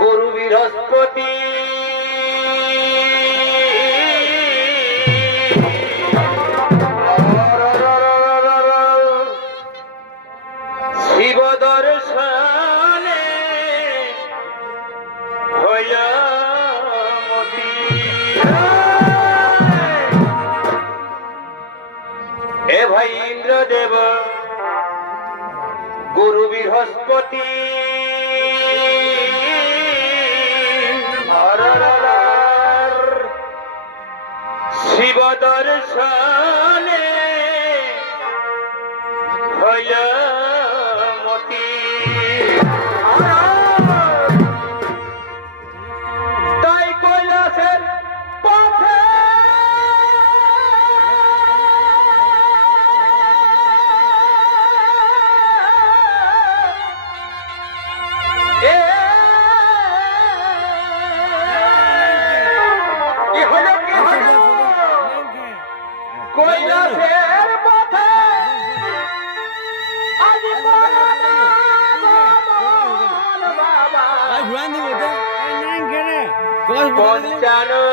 গুরু বৃহস্পতি শিব দর্শনে হয়ামতি এ ভাই ইন্দ্রদেব গুরু বৃহস্পতি শিব দর্শনে হয়ামতি তাই কৈলাসের পথে কৈলাসের পথে আজ বাবা পঞ্চানো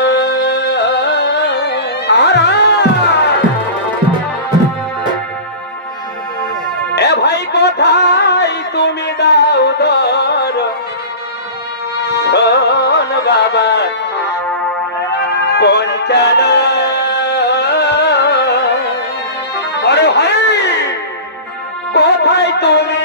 এ ভাই কোথায় তুমি দাও দর শোন বাবা পঞ্চানো কোথায় তুমি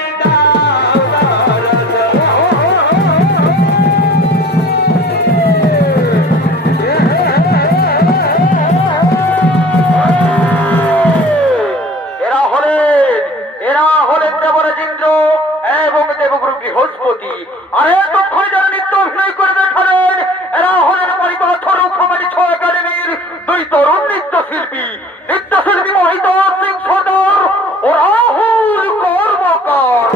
এরা হলেন দেবরাজেন্দ্র এবং দেবগুরু বৃহস্পতি। আর এতক্ষণ যারা নৃত্য অভিনয় করে দেখালেন এরা হলেন পরিবার রূপমালী ছ একাডেমির দুই তরুণ নৃত্যশিল্পী মহিত সিং সদর ও রাহুল কর্মকার।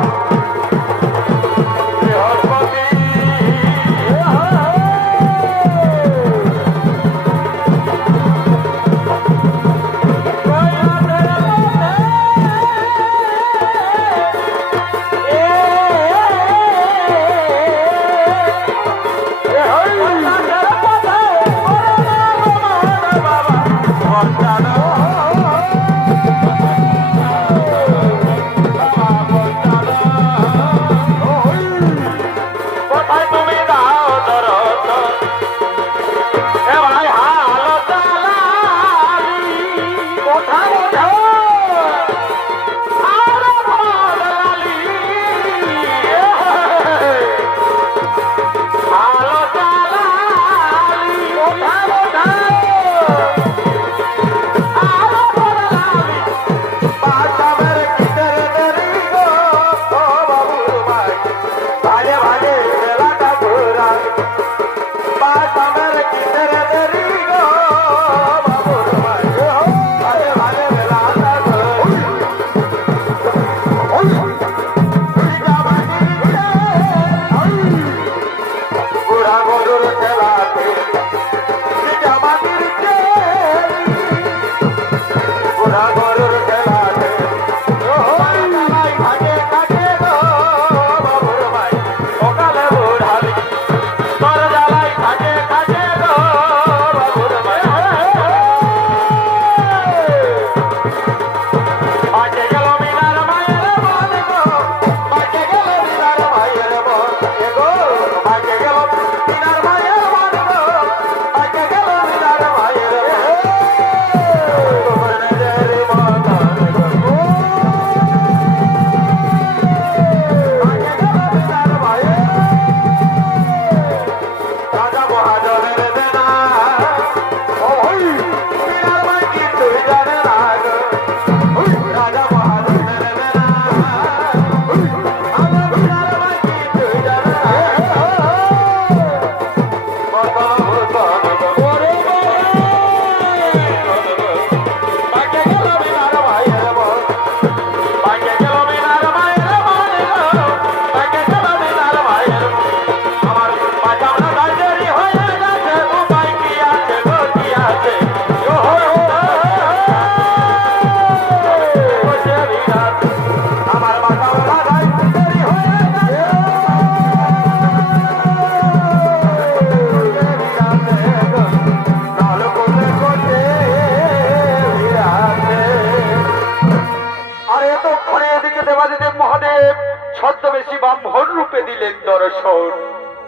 মহাদেব ছদ্মবেশী ব্রাহ্মণ রূপে দিলেন দর্শন।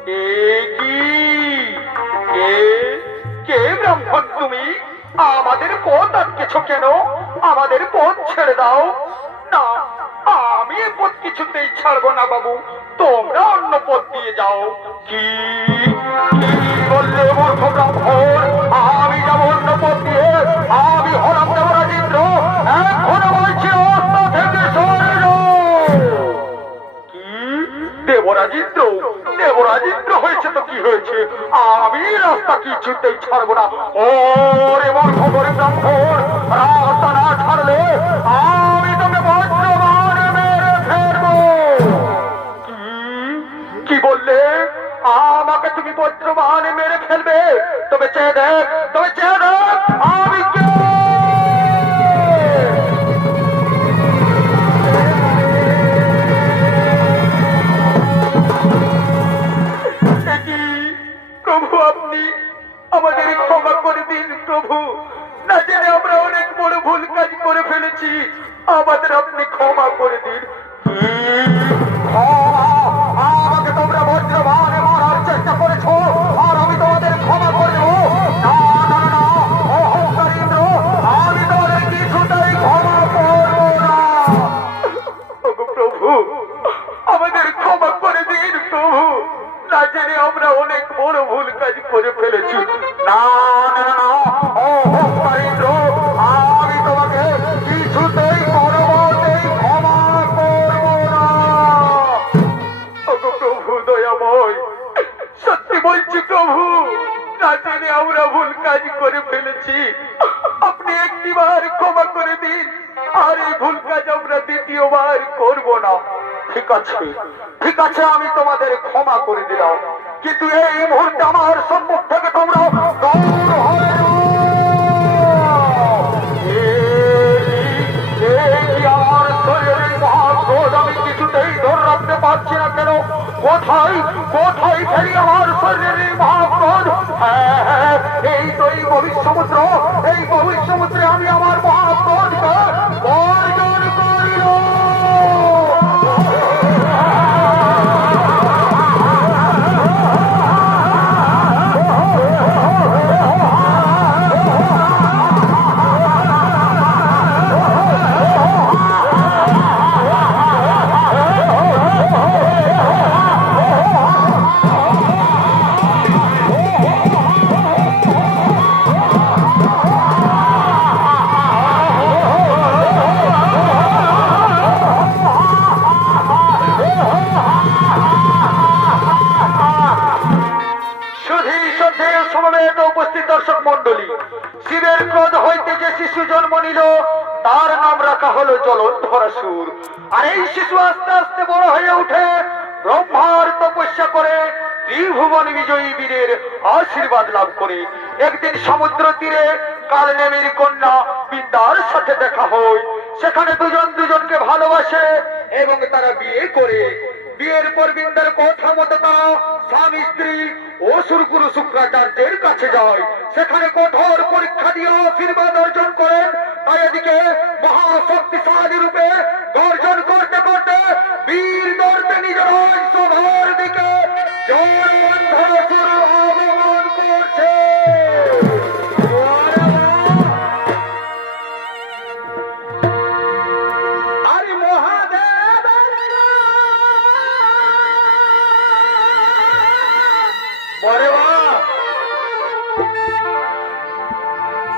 এ কি কে কে ব্রাহ্মণ তুমি? আমাদের পথ আটকেছ কেন? আমাদের পথ ছেড়ে দাও। না, আমি এ পথ কিছুতেই ছাড়বো না বাবু, তোমরা অন্য পথ দিয়ে যাও। কি কি বললে মূর্খ ব্রাহ্মণ? আমি যাবো অন্য পথ দিয়ে? আমি হলাম দেবরাজেন্দ্র, এখন বলছি রাস্তা থেকে সরে যাও। কি দেবরাজেন্দ্র? দেবরাজেন্দ্র হয়েছে তো কি হয়েছে, আমি রাস্তা কিছুতেই ছাড়বো না। ওরে মূর্খ গরিব ব্রাহ্মণ, রাস্তা না ছাড়লে আমি তোকে বজ্রবাণে মেরে ফেলবো। কি বললে? আমাকে তুমি বজ্রবাণে মেরে ফেলবে? তবে চেয়ে দেখ, তবে চেয়ে দেখ আমি কে। প্রভু, আপনি আমাদের ক্ষমা করে দিন প্রভু, না জেনে আমরা অনেক বড় ভুল কাজ করে ফেলেছি, আমাদের আপনি ক্ষমা করে দিন। আমাকে তোমরা বজ্রবাণে মারার চেষ্টা করেছো, আর আমি তোমাদের ক্ষমা করে দেবো? না না না, অহংকারী ইন্দ্র, আমি তোমাদের কিছুতেই ক্ষমা করবো না। প্রভু, আমাদের ক্ষমা করে দিন প্রভু, না জেনে আমরা অনেক বড় ভুল কাজ করে ফেলেছি। না না না, অহংকারী ইন্দ্র, আমি তোমাকে কিছুতেই কোনোমতেই ক্ষমা করবো না। প্রভু দয়াময়, সত্যি বলছি প্রভু, না জেনে আমরা ভুল কাজ করে ফেলেছি, আপনি একটিবার ক্ষমা করে দিন, আর এই ভুল কাজ আমরা দ্বিতীয়বার করব না। ঠিক আছে, ঠিক আছে, আমি তোমাদের ক্ষমা করে দিলাম, কিন্তু এই মুহূর্তে আমার সম্মুখ থেকে তোমরা দূর হয়ে যাও। আমার শরীরের মহাক্রোধ আমি কিছুতেই ধরে রাখতে পারছি না কেন? কোথায় কোথায় ফেরি আমার শরীরের মহাক্রোধ? হ্যাঁ, এই তো এই ভবিষ্যমুদ্র, এই ভবিষ্যমুদ্রে আমি আমার মহাক্রোধকে বর্জন করিল। উপস্থিত দর্শক মন্ডলী, শিবের ক্রোধ হইতে যে শিশু জন্ম নিল তার নাম রাখা হলো জলন্ধরাসুর। আর এই শিশু আস্তে আস্তে বড় হয়ে উঠে ব্রহ্মার তপস্যা করে ত্রিভুবন বিজয়ী বীরের আশীর্বাদ লাভ করে একদিন সমুদ্র তীরে কালনেমির কন্যা বিদ্যার সাথে দেখা হয়। সেখানে দুজন দুজনকে ভালোবাসে এবং তারা বিয়ে করে। বিয়ের পর বিন্দার কথা মতো তারা স্বামী স্ত্রী অসুর গুরু শুক্রাচার্যের কাছে যায়। সেখানে কঠোর পরীক্ষা দিয়ে আশীর্বাদ অর্জন করেন। তাই এদিকে মহাশক্তিশালী রূপে গর্জন করতে করতে বীর দর্পে নিজের সভার দিকে জলন্ধরাসুর আগমন করছে।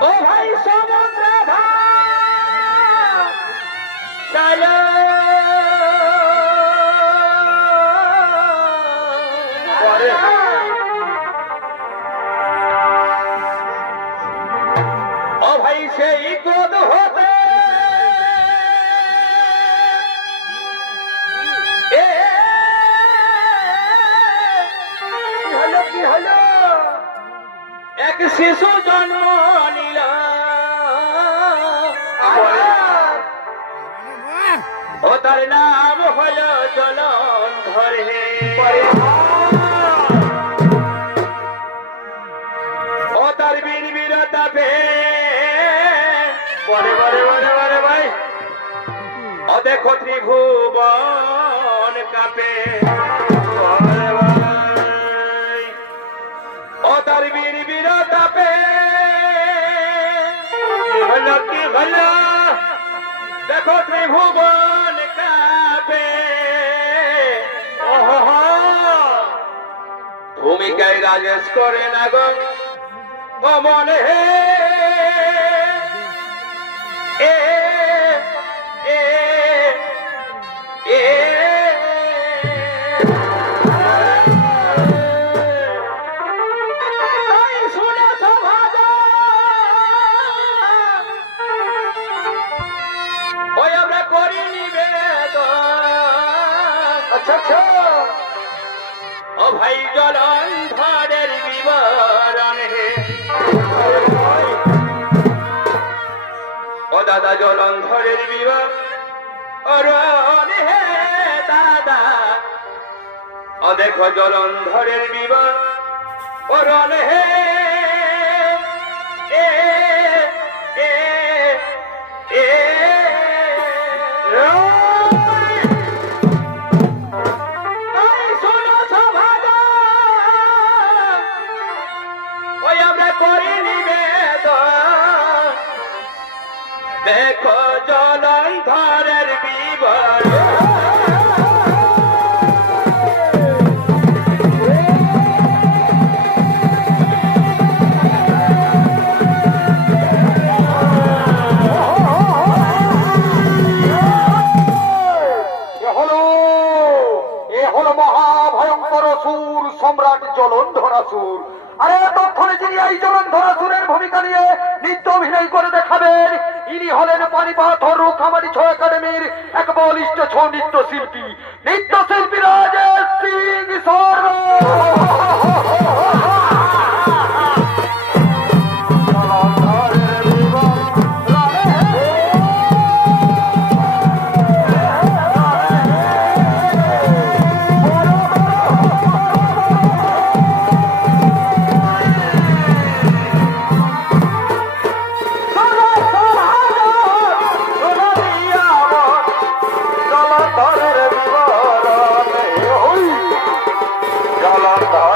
ও ভাই সমুদ্র ও ভাই সেই ক্রোধ হতে কি হলো এক শিশু জন্ম নিল। ও তার নাম হলো জলন্ধর। ও তার বীর বীরতা পে বরে বরে বরে বরে ভাই ও দেখো ত্রিভুবন কাঁপে ও তার বীর বীর তাপে কি হলো দেখো ত্রিভুবন কাঁপে ভূমিকায় রাজেশ করে না গো ও মনে হে এ এ এ তাই শুনেছ ভাজা ওই আমরা করি নিবেদন আচ্ছা আচ্ছা ও ভাই জলন্ধরের বিবরণ হে ও দাদা জলন্ধরের বিবরণ হে দাদা ও দেখো জলন্ধরের বিবরণ হে এ এ এ তাই শুনেছ ভাজা ওই আমরা করি নিবেদন দেখো জলন্ধরের বিবরণ এ হলো মহাভয়ঙ্কর সুর সম্রাট জলন্ধরাসুর। আরে তক্ষণে যিনি এই জলন্ধরাসুরের ভূমিকা নিয়ে নৃত্য অভিনয় করে দেখাবেন ইনি হলেন পানিপাথর রুখামারি ছয় একাডেমির এক বলিষ্ঠ ছৌ নৃত্য শিল্পী রাজেশ সিং শর্মা। জলন্ধরের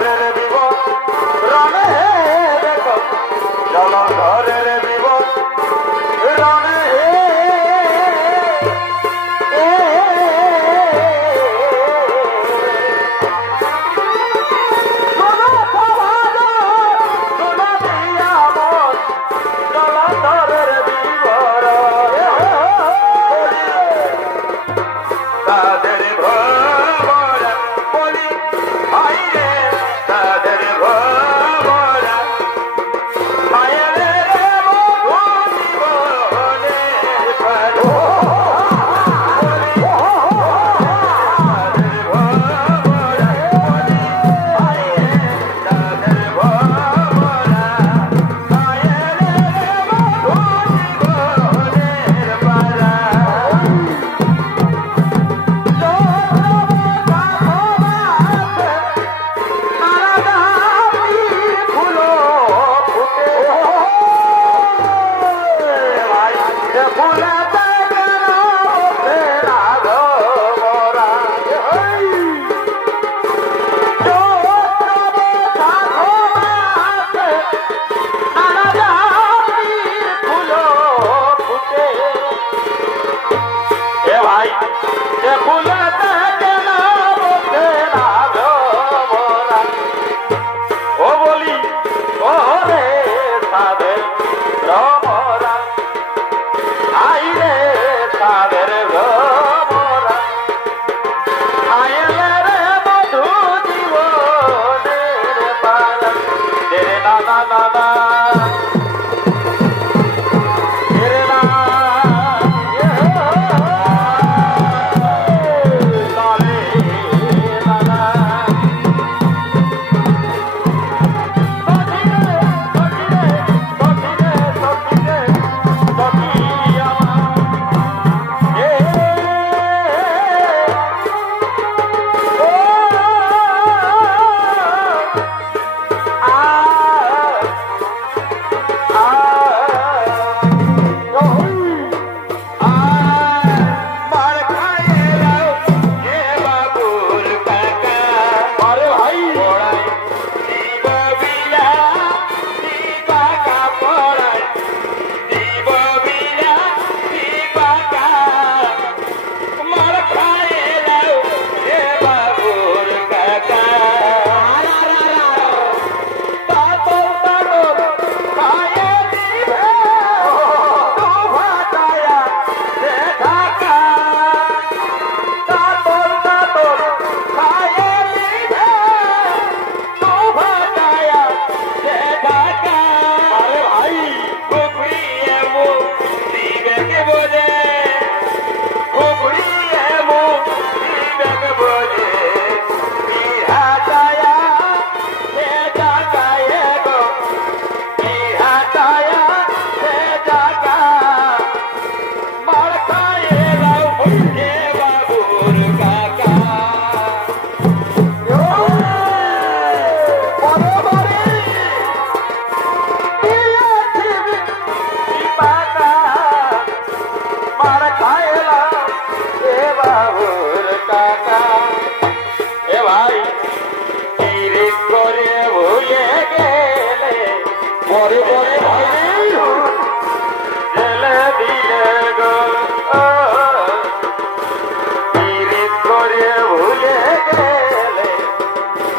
লেগে গেলে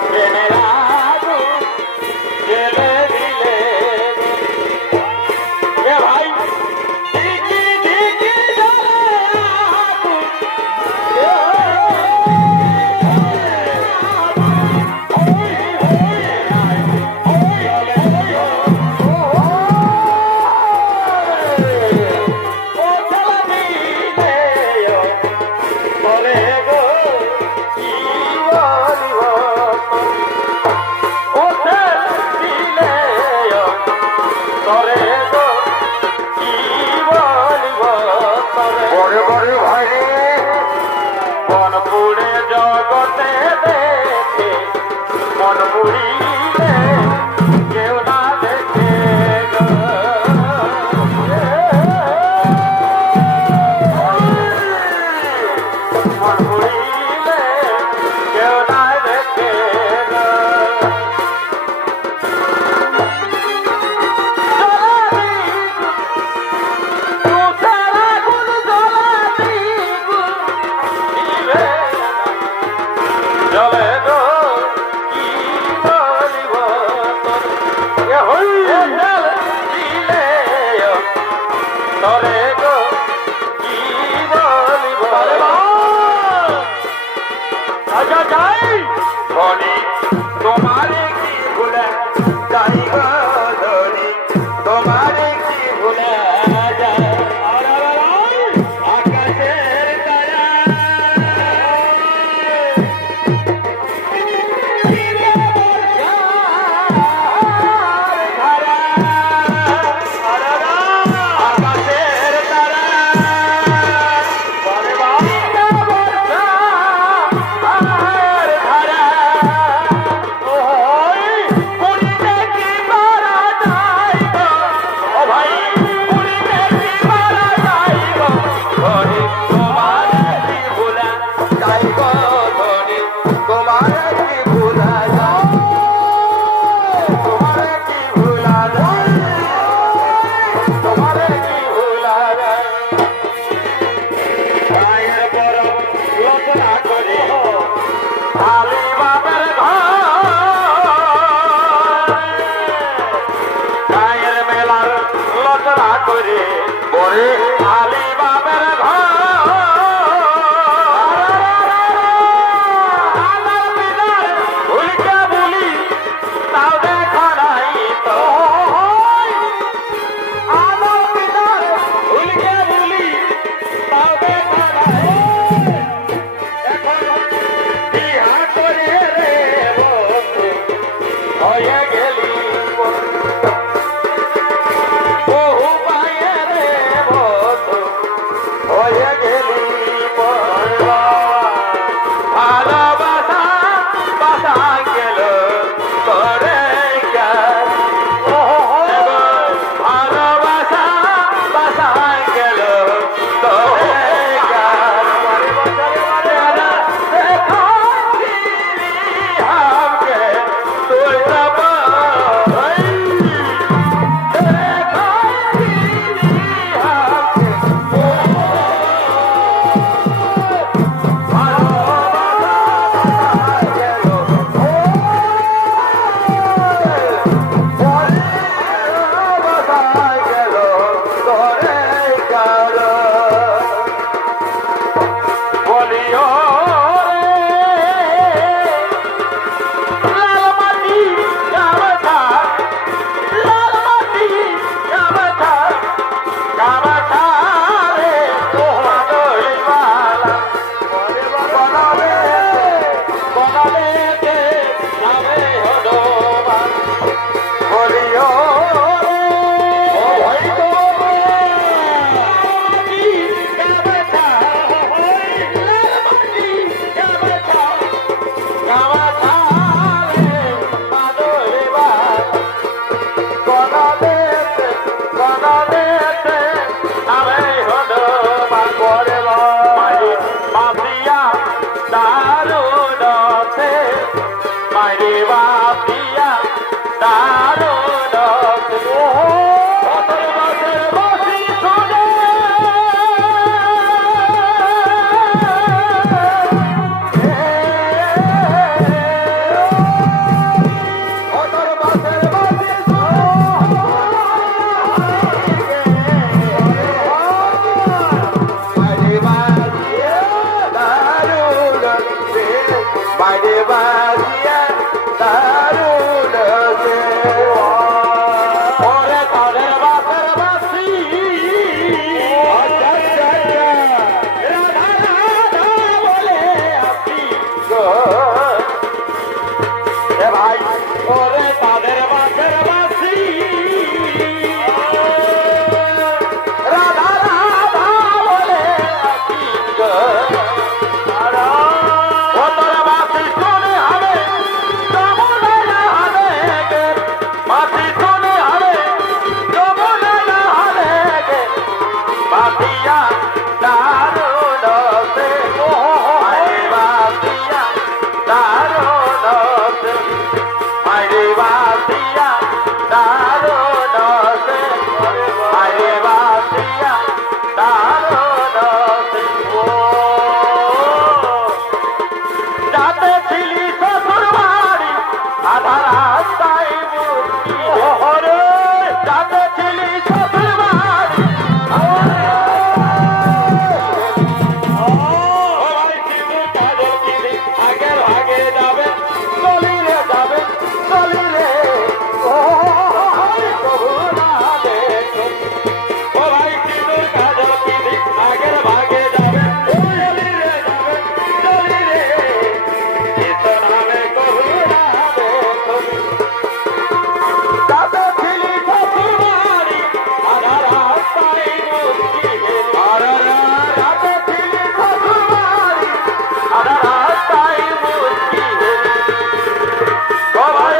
প্রেমের আগুন জ্বেলে দিলে এ ভাই ধিকি ধিকি জ্বলে আগুন জগতে দেখে মন পুড়িলে কেউ না দেখে গো। মন পুড়িলে কেউ না দেখে গো। জলে গো কি বলিব তোরে হইলে দিলে তোরে গো কি বলিব আচ্ছা যাই ধনী তোমারে কি ভুলে যাই গো ধনী তোমারে কি ভুলে যায় আকাশের তারা করে আলী বাবার ভুলকে বলি তাও দেখা নাই তো আমার পিতার ভুলকে বলি তাও দেখা নাই এখন বিহা করে রে বন্ধু হয়ে গেলি হয়ে গেলি ভালোবাসা বাসা গেল করে ভালোবাসা বাসা গেল বাইরে বাজিয়া দারুণ ওরে তাদের বাসের বাসি বলে আসি এ ভাই ওরে তাদের বাসের বাসি রাধা রাধা বলে আসি ও তোর বাসি শুনে হবে যমুনা হবে বাসি শুনে হবে যমুনা হবে বাসিয়া দারুণ সে আরে বাসিয়া দারুণ সে আরে বাসিয়া দারুণ সে আরে বাসিয়া দারুণ সে ও যাতে ছিলি শ্বশুর বাড়ি আধা রাস্তায় মুক্তি হরে যাতে ছিলি শ্বশুর বাড়ি আগের ভাগে যাবে গলিরে যাবে গলিরে ও প্রভু না দেখো ও ভাই সিঁদুর কাজল কিনি আগের ভাগে যাবে গলিরে যাবে গলিরে এতো নামে কবু না দেখো যাতে ছিলি শ্বশুর বাড়ি আধা রাস্তায় মুক্তি যাতে ছিলি শ্বশুর বাড়ি আধা রাস্তায় মুক্তি ও ভাই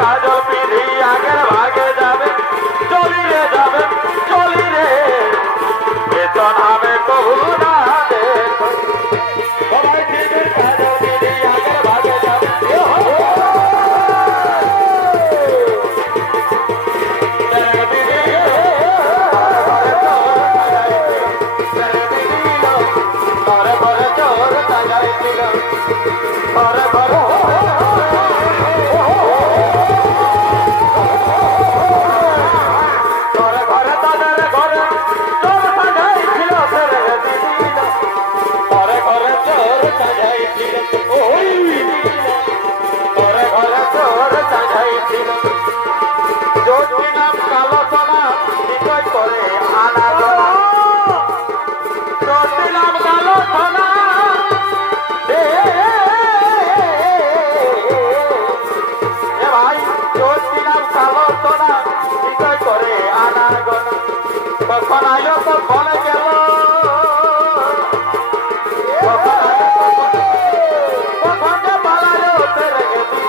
কাজল পিঁধি আগের ভাগে যাবে চলিরে এতো নামে কবু না দেখো ও ভাই সিঁদুর কাজল পিঁধি আগের ভাগে যাবে জ্যোতিনাম কালো সোনা বিজয় করে আনা গোনা জ্যোতিনাম কালো সোনা এ ভাই জ্যোতিনাম কালো সোনা বিজয় করে আনা গোনা কখন আইলো কখন গেল কখন যে পালালো তেরে গেছি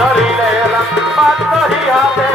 ধরিলে পাত ধরিয়াতে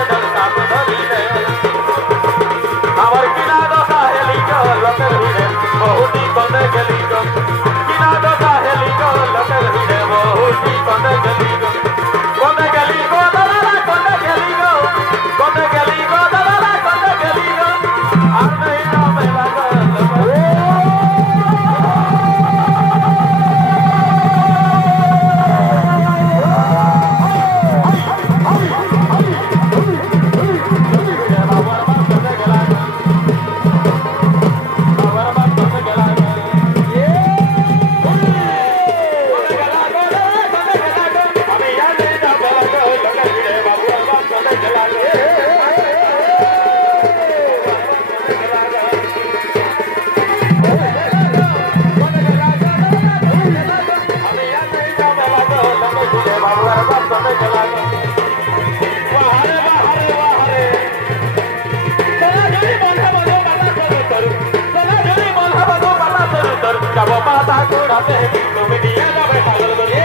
যাবো পাতা কুড়াতে তুমি নিয়ে যাবে ছাগল গরু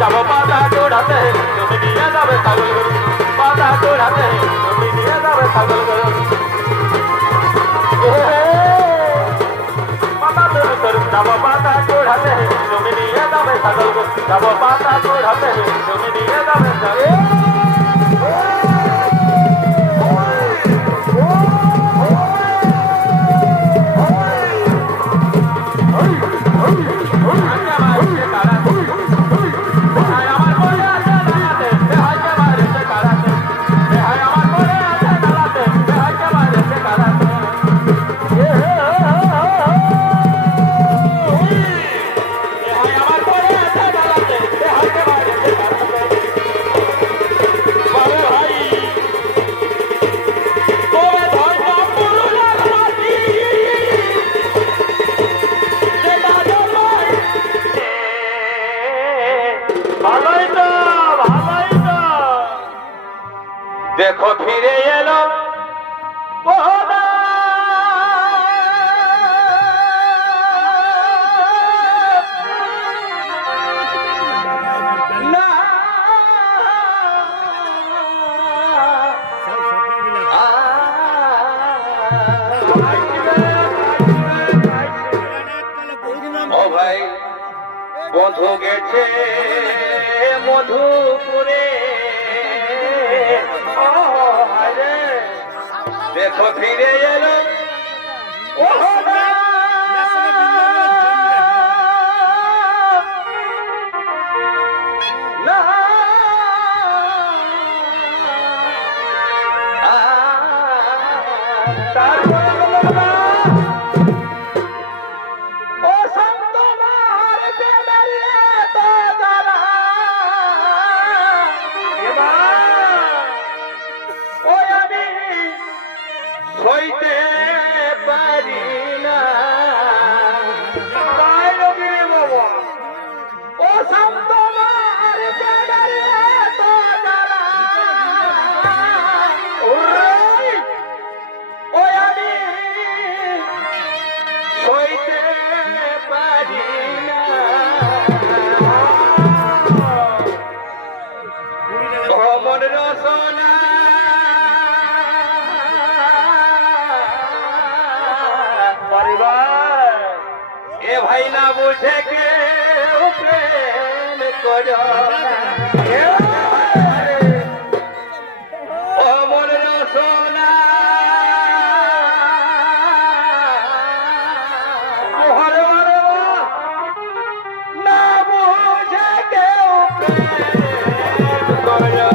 যাবো পাতা কুড়াতে তুমি নিয়ে যাবে ছাগল গরু পাতা কুড়াতে তুমি নিয়ে যাবে ছাগল গরু যাবো পাতা কুড়াতে তুমি নিয়ে যাবে ছাগল গরু যাবো পাতা কুড়াতে তুমি নিয়ে যাবে দেখো ফিরে এলো ও ভাই বধু গেছে মধুপুরে দেখো ফিরে এলো হইতে পারি না ও সন্তমার বেড়ারে তো যারা ও আমি হইতে পারি না অমর রসনা এ ভাই না বুঝে কে প্রেম করো অমর রসনা না বুঝে কেউ প্রেম করো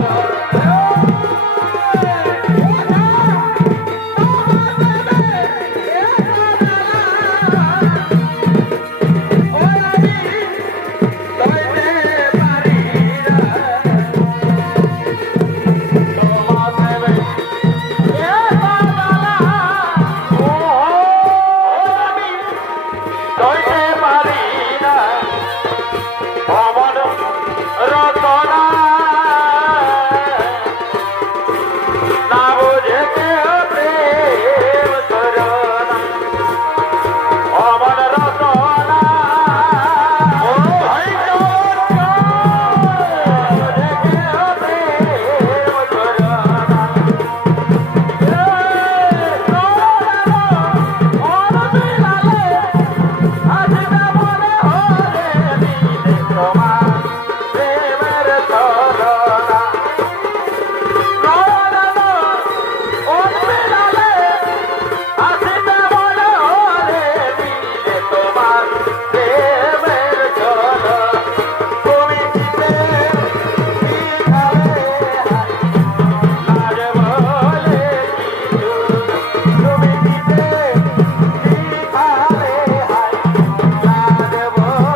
দেব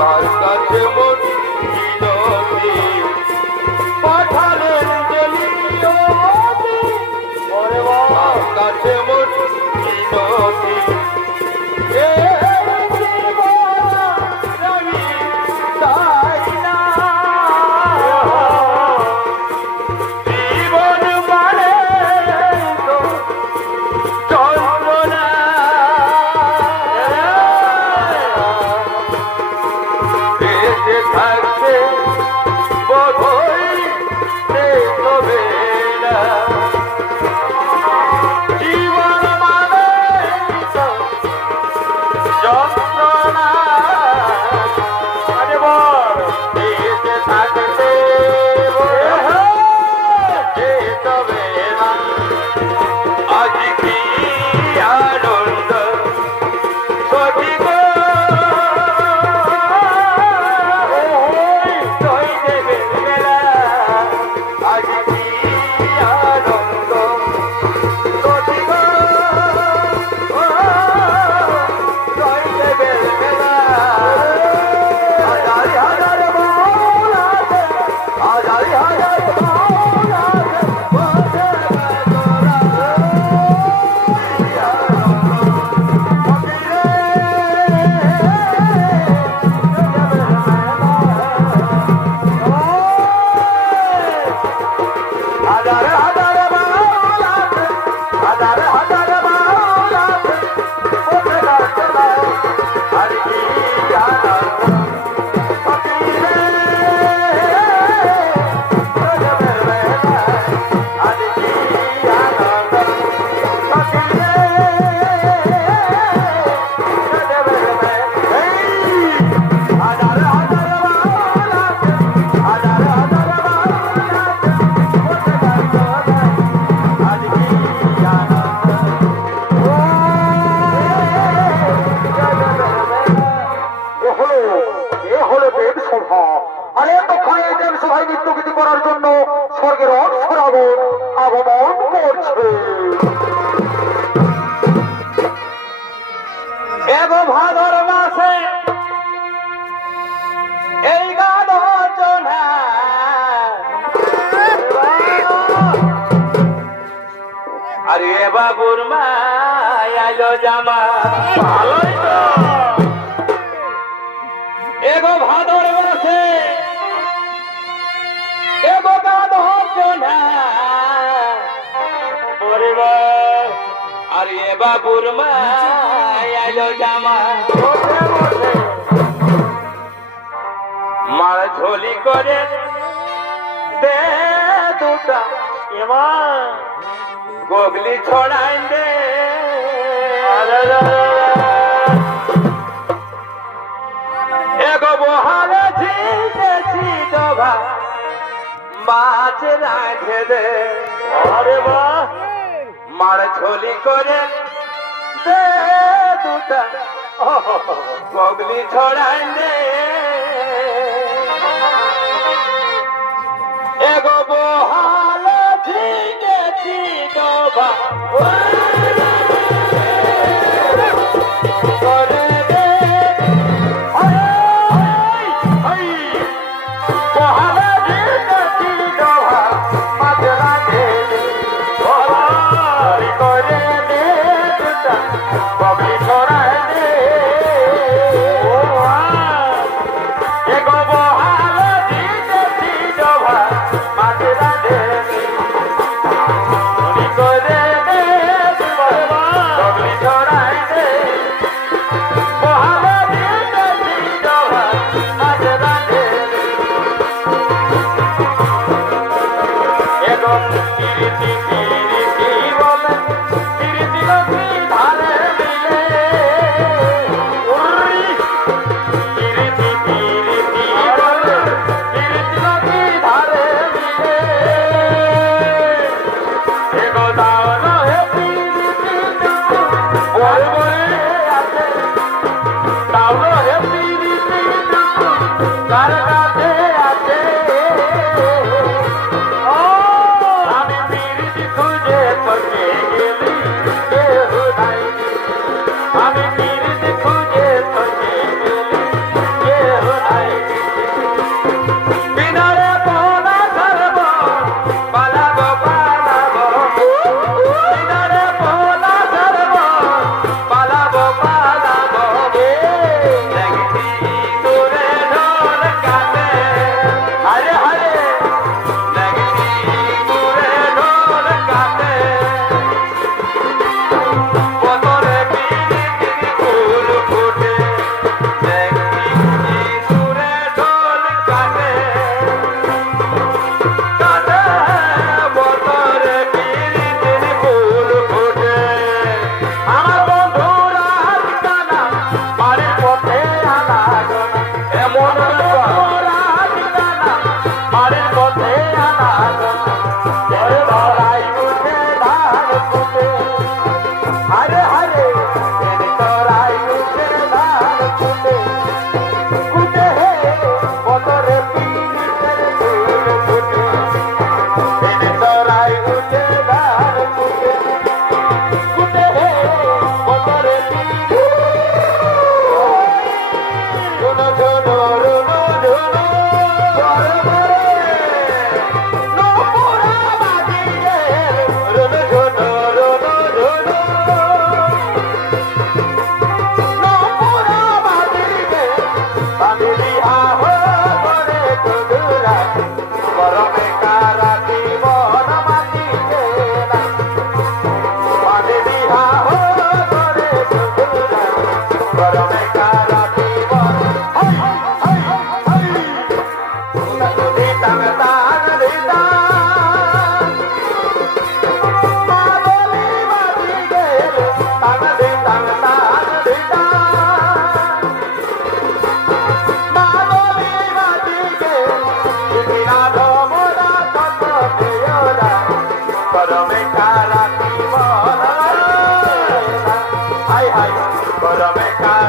তার কাছে মোর মিনতি পাঠালেন জলিও তার কাছে মোর মিনতি এ জীবন রবি তাই না জীবন মানে তো যন্ত্রণা বেঁচে থাকতে বোধহয় হবে না জীবন মানে তো যন্ত্রণা আরে বল বেঁচে থাকতে হবে না আজ কি আনন্দ সঠিক আজ কি আনন্দ সঠিক হাজারে হাজারে বাউল আছে হাজারে হাজারে বাউল আছে বসে তোরা হাজারে হাজারে বাউল আছে হাজারে হাজারে বাউল আছে বসে তোরা আর কি আনন্দ ফকিরে গজবের মেলা আর কি আনন্দ ফকিরে গজবের মেলা হাজারে হাজারে বাউল আছে হাজারে হাজারে বাউল আছে বসে তোরা আর কি আনন্দ এ হলো দেব সভা আর এতক্ষণে এই দেব সভায় নৃত্যগীতি করার জন্য স্বর্গের অক্ষরাগণ আগমন করছে এগো ভাদর মাসে এই গান রচনা আরে এ বাবুর মা আইলো জামা ভালোই তো এগো ভাদর মাসে এগো গান রচনা পরিবার আরে এ বাবুর মা আইলো জামা মার ঝোলি করে দে দুটা এবার গোগলি ছড়াই দে এগো বহালে ছিটেছি ডোভা মাছ রাখে দে আরে বা মার ঝোলি করে দে দুটা গোগলি ছড়াই দে এগো বহালে ছিটেছি ডোভা করে দে বহালে ছিটেছি ডোভা মাছ রাখে দে করে দে দুটা গোগলি ছড়াই দে এগো বহালে ছিটেছি ডোভা মাছ রাখে দে করে দে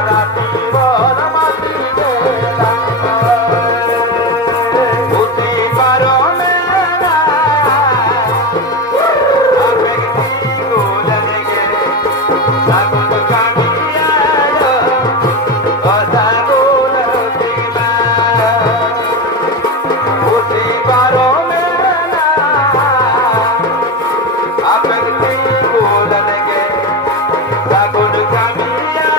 রাতি বর মাতিবে বুঝি পারো মেলা আপে গুলনে গে সাগুন কামিয়া কথা গুল দিলা বুঝি পারো মেলা আপে গুলনে গে সাগুন কামিয়া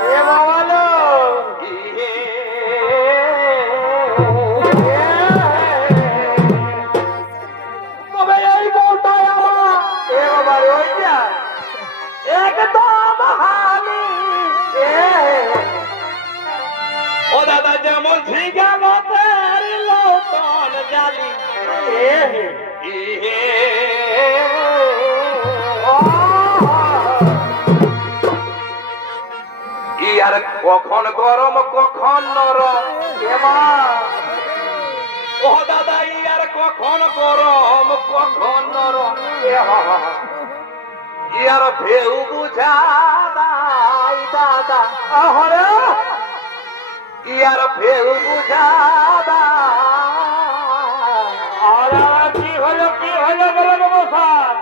এ বাবা লো তবে এই বউটাই আমার এ বাবা রে ওই যা একদম হানি ও দাদা যেমন ঝিঙ্গা মতের লতন জালি ইয়ার কখন গরম কখন নরম ও দাদা ইয়ার কখন গরম কখন নরম ইয়ার ভেউ বুঝা নাই দাদা আহরে ইয়ার ভেউ বুঝা আরে কি হলো বলো মশাই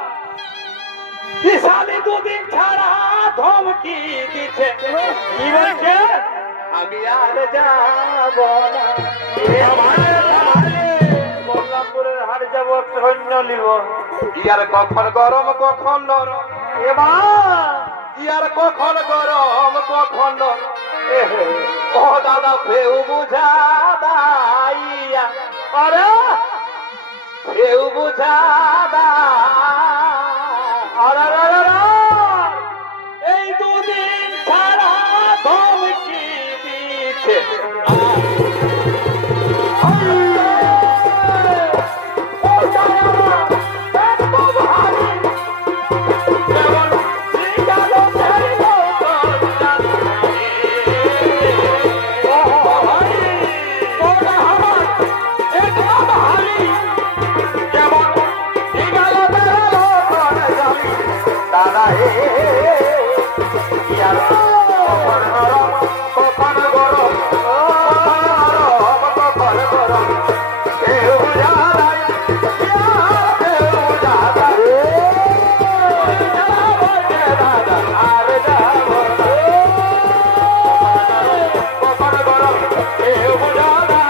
বিশালি দুদিন ছাড়া ধমকি দিচ্ছে কি বলছে আমি আর যাব না বল্লামপুরের হাট যাবো সৈন্য নিব ইয়ার কখন গরম কখন নরম এবার ইয়ার কখন গরম কখন নরম ও দাদা ভেউ বুঝা দাইয়া আরে ভেউ বুঝা আরে এই দুদিন ছাড়া ধমকি দিচ্ছে দাদা হে ইয়ার কখন গরম কখন গরম কখন নরম কখন গরম কেউ জানাই কেউ জানাই দাদা আর যাব কখন গরম কেউ জানাই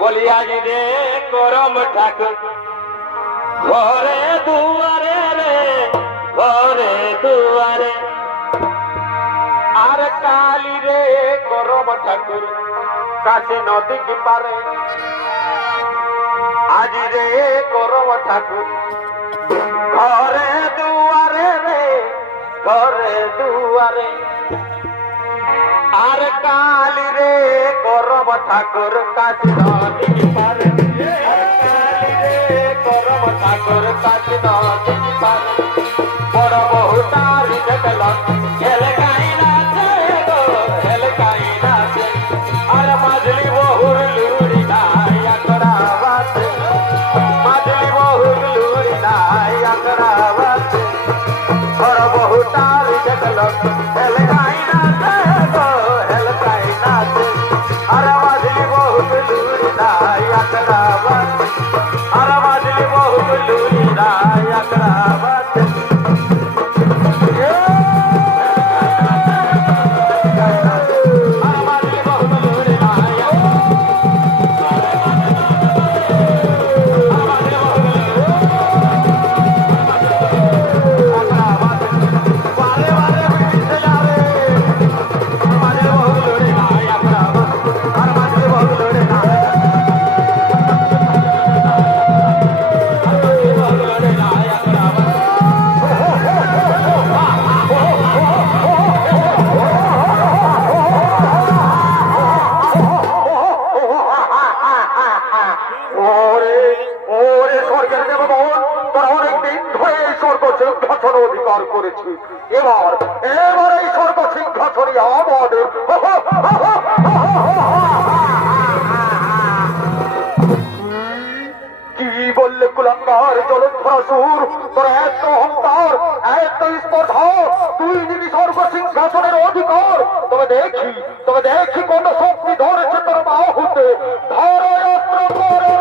বলিয়াজি রে করম ঠাকুর ঘরে দুয়ারে রে ঘরে দুয়ারে আর কালি রে করম ঠাকুর কাছে নদী কি পারে আজি রে করম ঠাকুর ঘরে দুয়ারে রে ঘরে দুয়ারে আর কালি রে করম ঠাকুর কাছে নদী পারে করম ঠাকুর কাছে নদী পারে বড় বহু তারি দেখল হেলকাই নাচে গো হেলকাই নাচে আর মাজলি বহুর লুড়ি নাই আকড়া বাজে মাজলি বহুর লুড়ি নাই আকড়া বাজে বড় বহু তারি দেখল হেলকাই নাচে গো হেলকাই নাচে আর মাজলি বহুর লুড়ি নাই আকড়া বাজে আর মাজলি বহুর লুড়ি নাই আকড়া বাজে জলধ্বরাসুর, তোর এত অহংকার, এত স্পর্ধা, তুই যদি স্বর্গ সিংহাসনের অধিকার, তবে দেখি কত শক্তি ধরেছে তোর বাহুতে। ধরে অস্ত্র করে।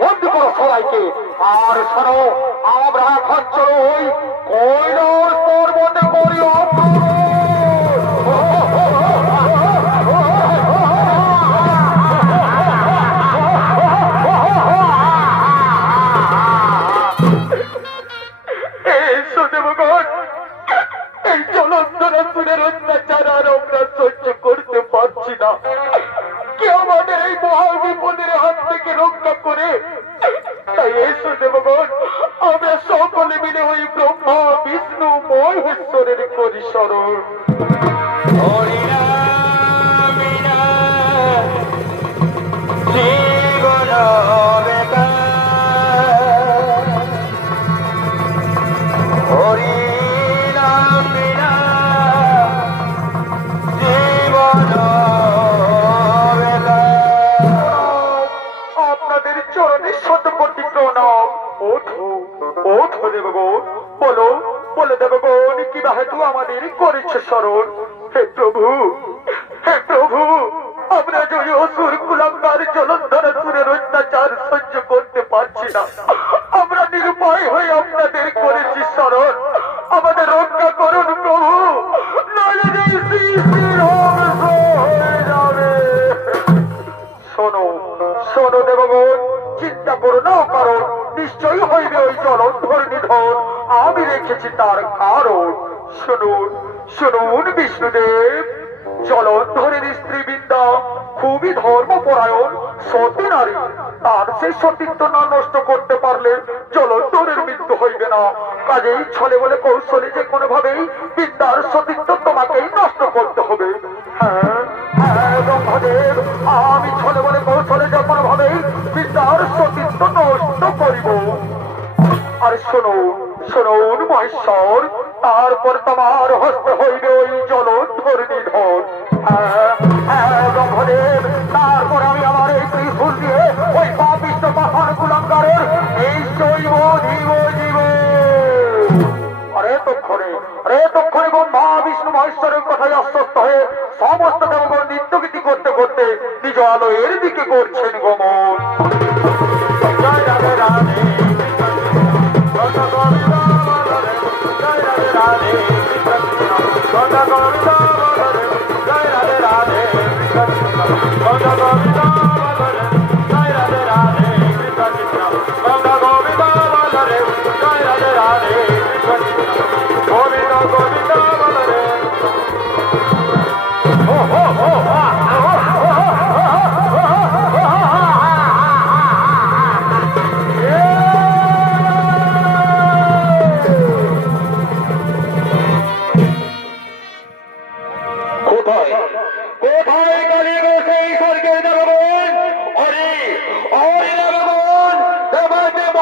বন্ধ করো সবাইকে। আর শোনো, আমরা এখন চলো ওই কৈলাস পর্বতে করি এই জলন্ধরাসুরের অত্যাচার আর আমরা সহ্য করতে পারছি না। কে আমাদের এই মহাবিপদের হাত থেকে রক্ষা করে। তাই এসো দেবগণ, আমরা সকলে মিলে ওই ব্রহ্মা বিষ্ণু মহেশ্বরের করি স্মরণ। আপনাদের চরণে শতকোটি প্রণাম। ওঠো ওঠো দেবগণ, বলো বলে দেবগণ, কিবা হেতু আমাদের করেছে স্মরণ। হে প্রভু, হে প্রভু, আমরা যদি অসুর কুলাঙ্গার জলন্ধরাসুরের অত্যাচার সহ্য করতে পারছি না। আমরা নিরুপায় হয়ে আপনাদের করেছি স্মরণ। আমাদের রক্ষা করুন প্রভু, নইলে যে শ্রী শ্রীরাম হয়ে যাবে। শোনো শোনো দেবগণ, চিন্তা করো না, কারণ নিশ্চয়ই হইবে ওই জলন্ধর নিধন। আমি রেখেছি তার কারণ। শুনুন শুনুন বিষ্ণুদেব, জলন্ধরের স্ত্রী বৃন্দা খুবই ধর্মপরায়ণ সতী নারী। তার সেই সতীত্ব না নষ্ট করতে পারলে জলন্ধরের মৃত্যু হইবে না। কাজেই ছলে বলে কৌশলে যে কোনো ভাবেই বৃন্দার সতীত্ব তোমাকেই নষ্ট করতে হবে। হ্যাঁ হ্যাঁ ব্রহ্মদেব, আমি ছলে বলে কৌশলে যে কোনো ভাবেই বৃন্দার সতীত্ব নষ্ট করিব। আর শোনো শুনুন মহেশ্বর, তারপর তোমার হস্তে হইবে ওই জলন্ধর নিধন। হ্যাঁ হ্যাঁ ব্রহ্মদেব, তারপর আমি আমার এই ত্রিশূল দিয়ে ওই পাপিষ্ঠ পাহাড় কুলাঙ্গারের এই জৈব জীব জীব তক্ষণে ব্রহ্মা বিষ্ণু মহেশ্বরের কথায় আশ্বস্ত হয়ে সমস্ত দেবগণ নিত্যগীতি করতে করতে নিজ আলয়ের দিকে করছেন গমন। জয় রাধে রাধে, কোথায় কালী গোসাই স্বর্গের দেবগণ? অরে অরে দেবগণ, দেবাদেব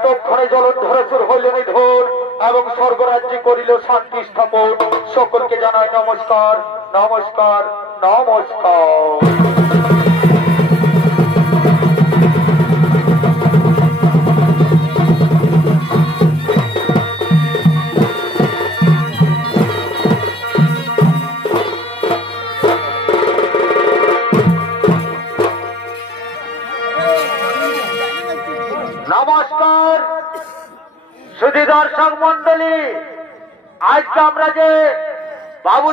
এতক্ষণে জলধরেশ্বর হইল নিধন এবং স্বর্গরাজ্যে করিল শান্তি স্থাপন। সকলকে জানাই নমস্কার, নমস্কার, নমস্কার। নমস্কার সুধী দর্শক মন্ডলী, আজকে আমরা যে বাবু